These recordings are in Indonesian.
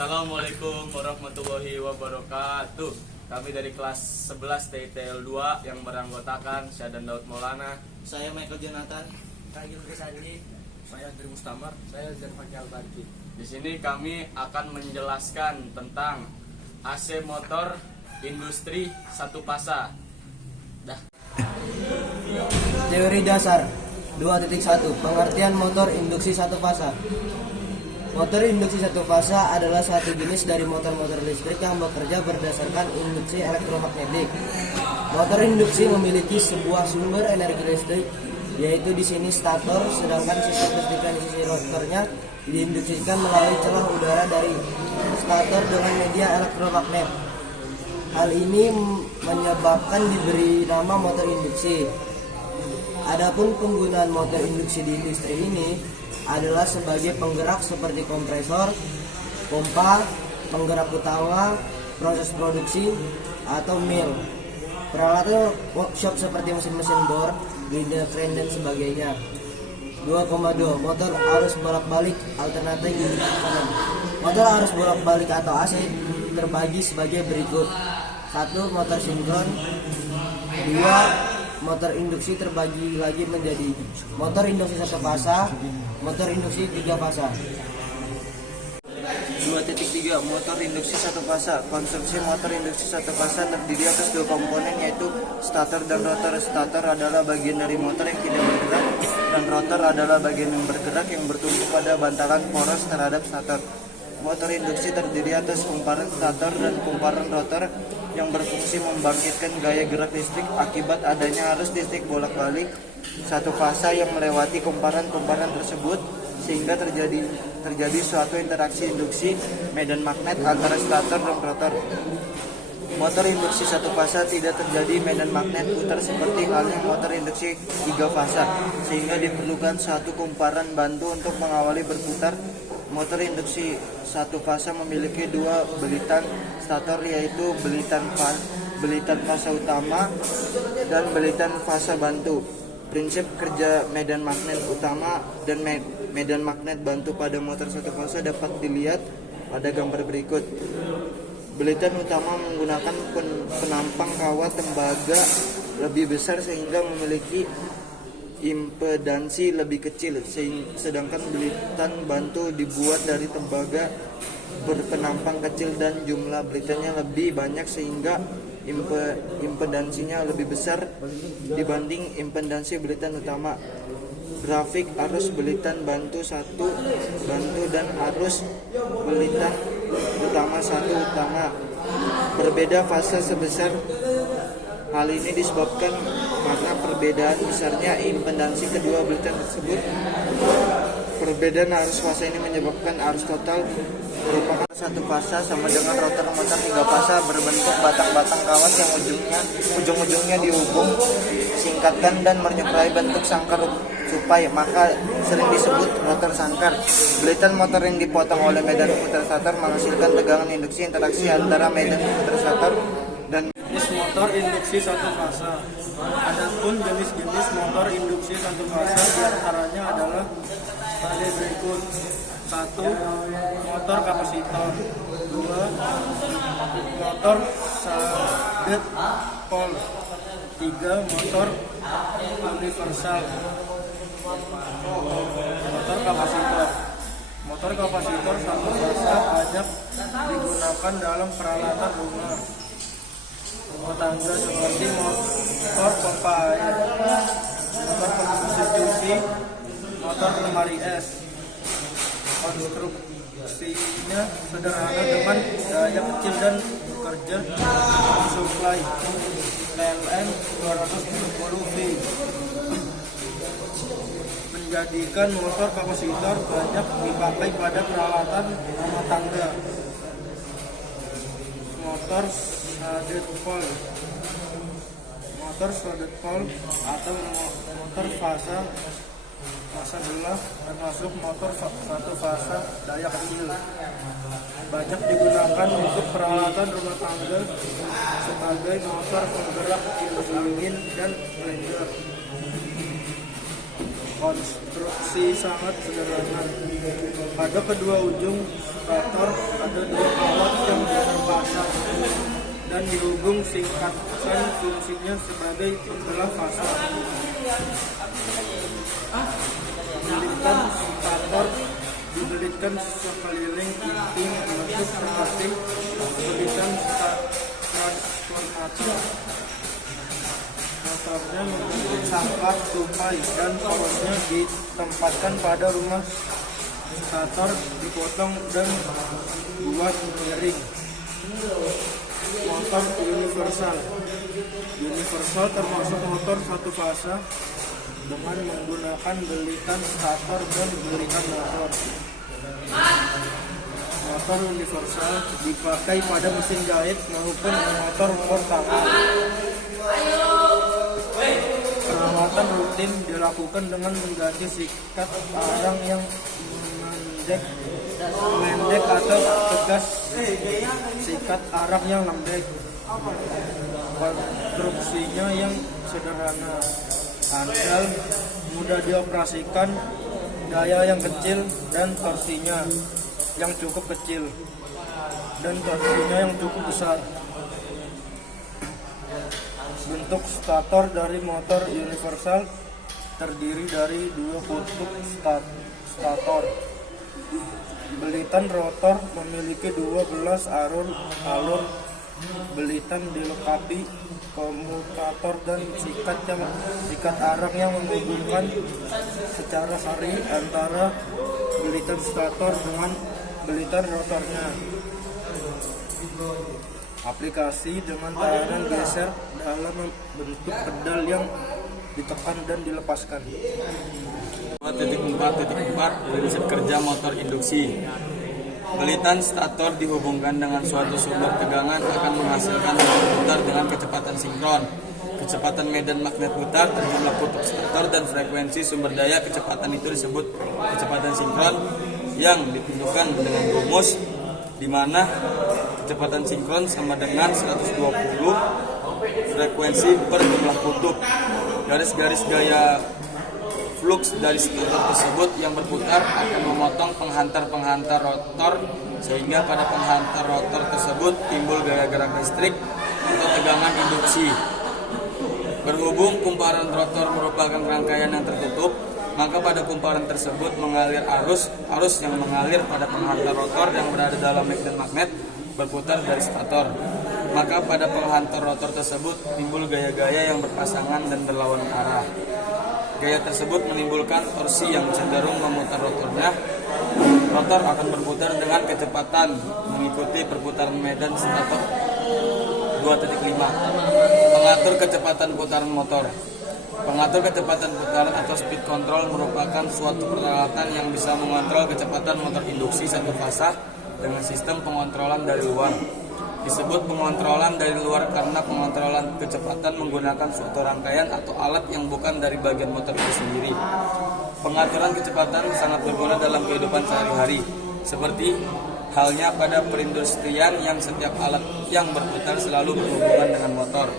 Assalamualaikum warahmatullahi wabarakatuh. Kami dari kelas 11 TITL 2 yang beranggotakan Syadan Daud Maulana, Saya Michael Jonathan, Kagil Kesandi, saya Andri Mustamar, saya Zerfaki Albarki. Di sini kami akan menjelaskan tentang AC motor industri satu fasa. teori dasar 2.1, pengertian motor induksi satu fasa. Motor induksi satu fasa adalah suatu jenis dari motor-motor listrik yang bekerja berdasarkan induksi elektromagnetik. Motor induksi memiliki sebuah sumber energi listrik, yaitu di sini stator, sedangkan sistem listrikan di sisi rotornya diinduksikan melalui celah udara dari stator dengan media elektromagnet. Hal ini menyebabkan diberi nama motor induksi. Adapun penggunaan motor induksi di industri ini adalah sebagai penggerak seperti kompresor, pompa, penggerak utama, proses produksi, atau mill. Peralatan workshop seperti mesin-mesin bor, grinder, kren, dan sebagainya. 2,2 motor arus bolak-balik alternatif kanan. Motor arus bolak-balik atau AC terbagi sebagai berikut. 1. Motor sinkron. 2. Motor induksi terbagi lagi menjadi motor induksi satu fasa, motor induksi tiga fasa. 2.3 Motor induksi satu fasa. Konstruksi motor induksi satu fasa terdiri atas dua komponen, yaitu stator dan rotor. Stator adalah bagian dari motor yang tidak bergerak, dan rotor adalah bagian yang bergerak yang bertumpu pada bantalan poros terhadap stator. Motor induksi terdiri atas kumparan stator dan kumparan rotor yang berfungsi membangkitkan gaya gerak listrik akibat adanya arus listrik bolak-balik satu fasa yang melewati kumparan-kumparan tersebut, sehingga terjadi suatu interaksi induksi medan magnet antara stator dan rotor. Motor induksi satu fasa tidak terjadi medan magnet putar seperti halnya motor induksi tiga fasa, sehingga diperlukan suatu kumparan bantu untuk mengawali berputar. Motor induksi satu fasa memiliki dua belitan stator, yaitu belitan fasa utama dan belitan fasa bantu. Prinsip kerja medan magnet utama dan medan magnet bantu pada motor satu fasa dapat dilihat pada gambar berikut. Belitan utama menggunakan penampang kawat tembaga lebih besar sehingga memiliki impedansi lebih kecil, sedangkan belitan bantu dibuat dari tembaga berpenampang kecil dan jumlah belitannya lebih banyak sehingga impedansinya lebih besar dibanding impedansi belitan utama. Grafik arus belitan bantu satu bantu dan arus belitan utama satu utama berbeda fase sebesar. Hal ini disebabkan karena perbedaan besarnya impedansi kedua belitan tersebut. Perbedaan arus fasa ini menyebabkan arus total merupakan satu fasa sama dengan rotor motor tiga fasa berbentuk batang-batang kawat yang ujung-ujungnya dihubung, singkatkan dan menyerupai bentuk sangkar supai, maka sering disebut rotor sangkar. Belitan motor yang dipotong oleh medan putar stator menghasilkan tegangan induksi interaksi antara medan putar stator dan Jenis motor induksi satu fasa. Adapun jenis-jenis motor induksi satu fasa diantaranya adalah sebagai berikut. 1. Motor kapasitor. 2. Motor sadet pol. 3. Motor universal. Motor kapasitor. Motor kapasitor satu fasa banyak digunakan dalam peralatan rumah tangga seperti motor pompa air, motor substitusi, motor lemari es. Konstruksinya sederhana dengan daya kecil dan bekerja supply PLN 270 V, menjadikan motor kapasitor banyak dipakai pada peralatan rumah tangga. Motor sadet pol. Motor sadet pol atau motor fasa belah termasuk motor satu fasa daya kecil, banyak digunakan untuk peralatan rumah tangga sebagai motor penggerak kipas angin dan blender. Konstruksi sangat sederhana. Pada kedua ujung stator ada dua kawat yang terpasang dan dihubung singkatkan fungsinya sebagai pembelah fasa. Belitkan stator dibelitkan sekeliling inti membentuk seperti belitan transformator. Motornya membentuk sangkar tupai dan porosnya ditempatkan pada rumah stator, dipotong dan buat miring. Motor universal. Universal termasuk motor satu fasa dengan menggunakan belitan stator dan belitan motor. Motor universal dipakai pada mesin jahit maupun motor bor tangan. Perawatan rutin dilakukan dengan mengganti sikat arang yang pendek atau tegas, sikat arang yang lembek. Konstruksinya yang sederhana, andal, mudah dioperasikan, daya yang kecil dan torsinya yang cukup kecil dan torsinya yang cukup besar. Bentuk stator dari motor universal terdiri dari dua kutub stator. Belitan rotor memiliki 12 alur. Belitan dilengkapi komutator dan sikat arang yang menghubungkan secara sari antara belitan stator dengan belitan rotornya. Aplikasi dengan tahanan geser dalam bentuk pedal yang ditekan dan dilepaskan. 4.4 prinsip kerja motor induksi. Belitan stator dihubungkan dengan suatu sumber tegangan akan menghasilkan putar dengan kecepatan sinkron. Kecepatan medan magnet putar terjumlah kutub stator dan frekuensi sumber daya kecepatan itu disebut kecepatan sinkron yang ditentukan dengan rumus di mana kecepatan sinkron sama dengan 120 frekuensi per jumlah kutub. Garis-garis gaya flux dari stator tersebut yang berputar akan memotong penghantar-penghantar rotor sehingga pada penghantar rotor tersebut timbul gaya gerak listrik atau tegangan induksi. Berhubung kumparan rotor merupakan rangkaian yang tertutup, maka pada kumparan tersebut mengalir arus yang mengalir pada penghantar rotor yang berada dalam medan magnet berputar dari stator. Maka pada penghantar rotor tersebut timbul gaya-gaya yang berpasangan dan berlawanan arah. Gaya tersebut menimbulkan torsi yang cenderung memutar rotornya. Rotor akan berputar dengan kecepatan mengikuti perputaran medan stator 2.5. Pengatur kecepatan putaran motor. Pengatur kecepatan putaran atau speed control merupakan suatu peralatan yang bisa mengontrol kecepatan motor induksi satu fasa dengan sistem pengontrolan dari luar. Disebut pengontrolan dari luar karena pengontrolan kecepatan menggunakan suatu rangkaian atau alat yang bukan dari bagian motor itu sendiri. Pengaturan kecepatan sangat berguna dalam kehidupan sehari-hari, seperti halnya pada perindustrian yang setiap alat yang berputar selalu berhubungan dengan motor.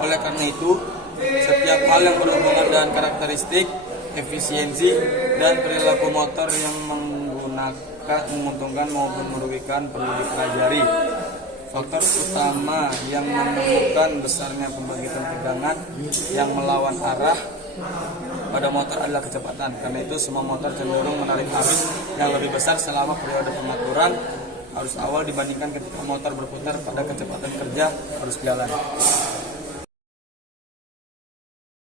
Oleh karena itu, setiap hal yang berhubungan dengan karakteristik, efisiensi, dan perilaku motor yang menguntungkan maupun merugikan perlu dipelajari. Faktor utama yang menentukan besarnya pembangkitan tegangan yang melawan arah pada motor adalah kecepatan. Karena itu semua motor cenderung menarik arus yang lebih besar selama periode pengaturan arus awal dibandingkan ketika motor berputar pada kecepatan kerja arus jalan.